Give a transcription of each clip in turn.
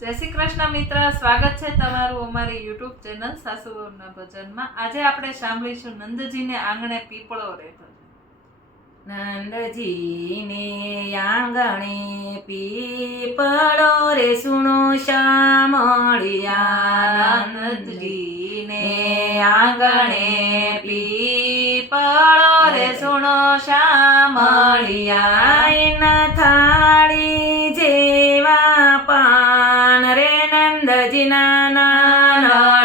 જય શ્રી કૃષ્ણ મિત્ર, સ્વાગત છે તમારું અમારી યુટ્યુબ ચેનલ સાસુના ભજનમાં। આજે આપણે સાંભળીશું નંદજીને આંગણે પીપળો રહેતો છે। નંદજીને આંગણે પીપળો રે સુણો શામળિયા, નંદજીને આંગણે પીપળો રે સુણો શામળિયા, એના થાળી જેવા પાન રે નંદજીના નાનડિયા,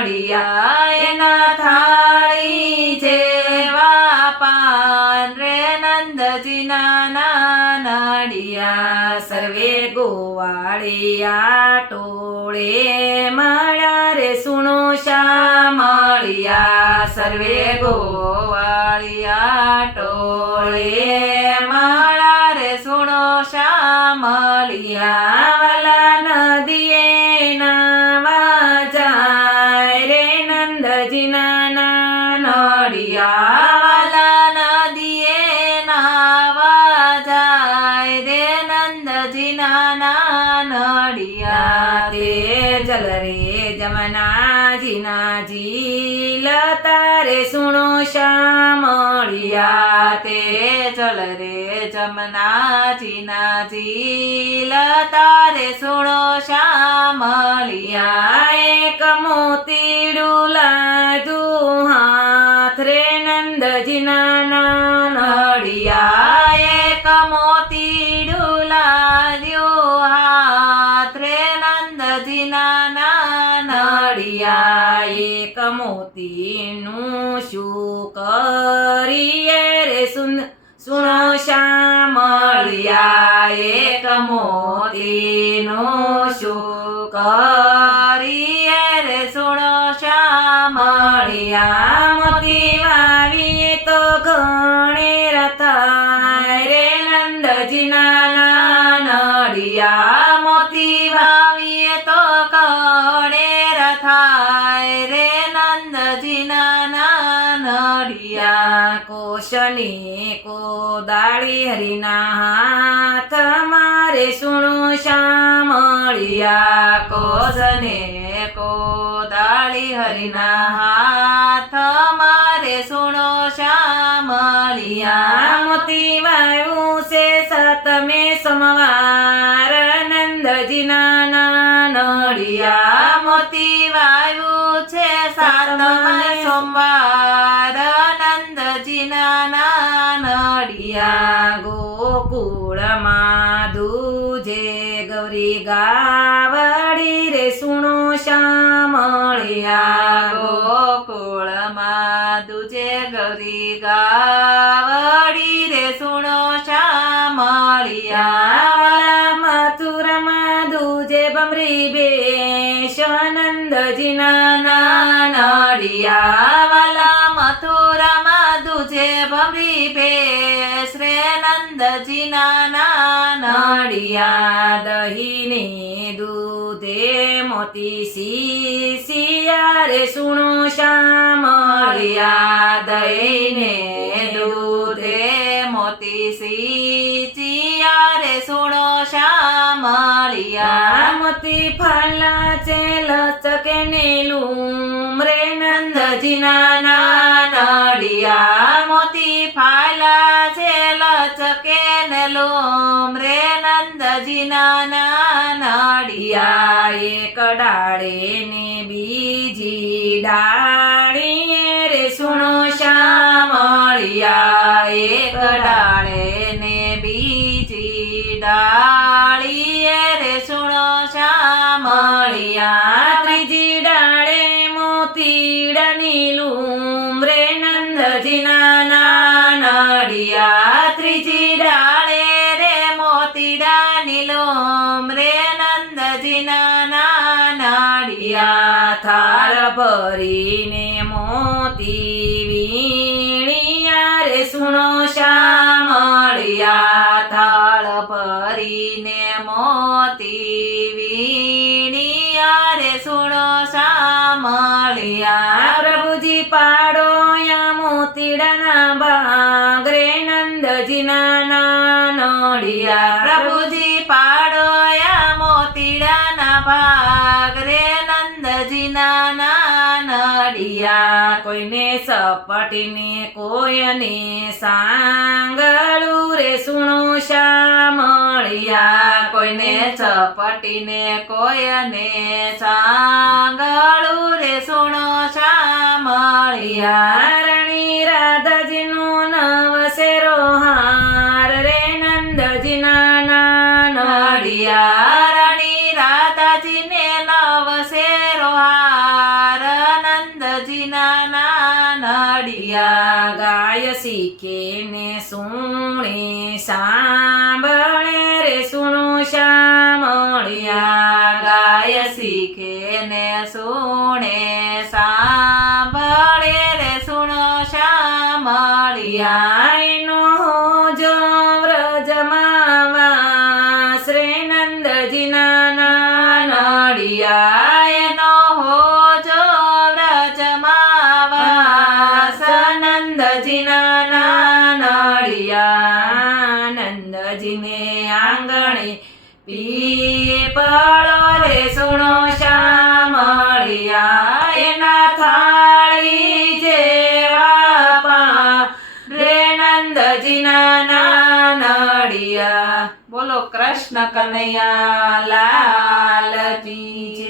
એના થાળી જેવા પાન રે નંદજીના નાનડિયા, સર્વે ગોવાળિયા ટોળે મળ્યા રે સુણો શામળિયા, સર્વે ગોવાળિયા ટોળે માળા રે સુણો શામળિયા, વાલા નદીએ નાવા જાય રે નંદજીના નાનડિયા, વાલા નદીએ નાવા જાય રે નંદજીના નાનડિયા, તે જલ રે જમનાજીના ઝીલ તારે સુણો શામળિયા, તે જલ રે જમનાજીના ઝીલ તારે સુણો શામળિયા, એક મોતીડું લાદું હાથ રે નંદજીના નાનડિયા, એક મોતીડું લાદ્યું હાથ રે નંદજીના નાનડિયા, એક મોતીનું શું કરીએ રે સુણો શામળિયા, એક મોતીનું શું કરીએ રે સુણો શામળિયા, મોતી વાવીએ તો ઘણે થાય રે નંદજીના નાનડિયા, મોતી વાવીએ તો કણેર થાય રે નંદજીના નાનડિયા, કોશને કોદાળી હરિના હાથ મારે સુણો શામળિયા, કોસને કોદાળી હરિના હાથ મારે સુણો શામળિયા, મોતી વાવ્યું છે સાતમે સોમવાર નંદજીના નાનડિયા, મોતી વાવ્યું છે સાતમા સોમવાર નંદજીના નાનડિયા, ગોકુળમાં દૂજે ગૌરી ગાવડી રે સુણો શામળિયા, ગોકુળમાં દુજે ગૌરી ગાવડી રે સુણો શામળિયા, મથુરમાં દૂજે બમરી બેશ નંદજીના નાનડિયા, વાલા મથુરામાં દુજે ભમરી ભેસ રે નંદજીના નાનડિયા, દહીને દૂધે મોતી શિયા રે સુણો શામળિયા, દઈને દૂધે મોતી સીચિયા રે સુણો શામળિયા, મોતી ફાલા છે લચકે નીલું રે નંદજીના નાનડિયા, મોતી ફાલા છે લચકે ને લોમ રે નંદજીના નાનડિયા, એક ડાળે ને બીજી ડાળીએ રે સુણો શામળિયા, એક ડાળે ને બીજી ડાળીએ રે સુણો શામળિયા, ત્રીજી ડાળે મોતીડા નીલું રે નંદજીના નાનડિયા, ત્રીજી ડાળે રે મોતીડા નીલોમ રે નંદજીના નાનડિયા, થાળ ભરીને મોતી વીણિયા રે સુણો શામળિયા, થાળ ભરીને મોતી વીણિયા રે સુણો શામળિયા, પ્રભુજી પાડો યા મોતીડાના બાગ રે નંદજીના નાનડિયા, પ્રભુજી પાડો યા મોતીડાના ભાગ રે નંદજીના નાનડિયા. કોઈને સપટીને કોઈને સાંગળું રે સુણો શામળિયા. કોઈને ચપટીને કોઈને સાંગળું રે સુણો શામળિયા. રાણી રાધાજીનું નવસેરો હાર રે નંદજીના નાનડિયા. રાણી રાધાજીને નવસેરો હાર નંદજીના નાનડિયા. ગાય શીખે ને સુણે સાંભળે રે સુણો શામળિયા. ગાય શીખે ને સુણે સાંભળે રે સુણો શામળિયા. એનો જો વ્રજમાં વાસ રે નંદજીના નાનડિયા. એનો હોજો વ્રજમાં વાસ નંદજીના નાનડિયા. નંદજીને આંગણે પીપળો રે સુણો શામળિયા. એના થાળી જેવા પા રે નંદજીના નાનડિયા. બોલો કૃષ્ણ કનૈયા લાલ કી જય.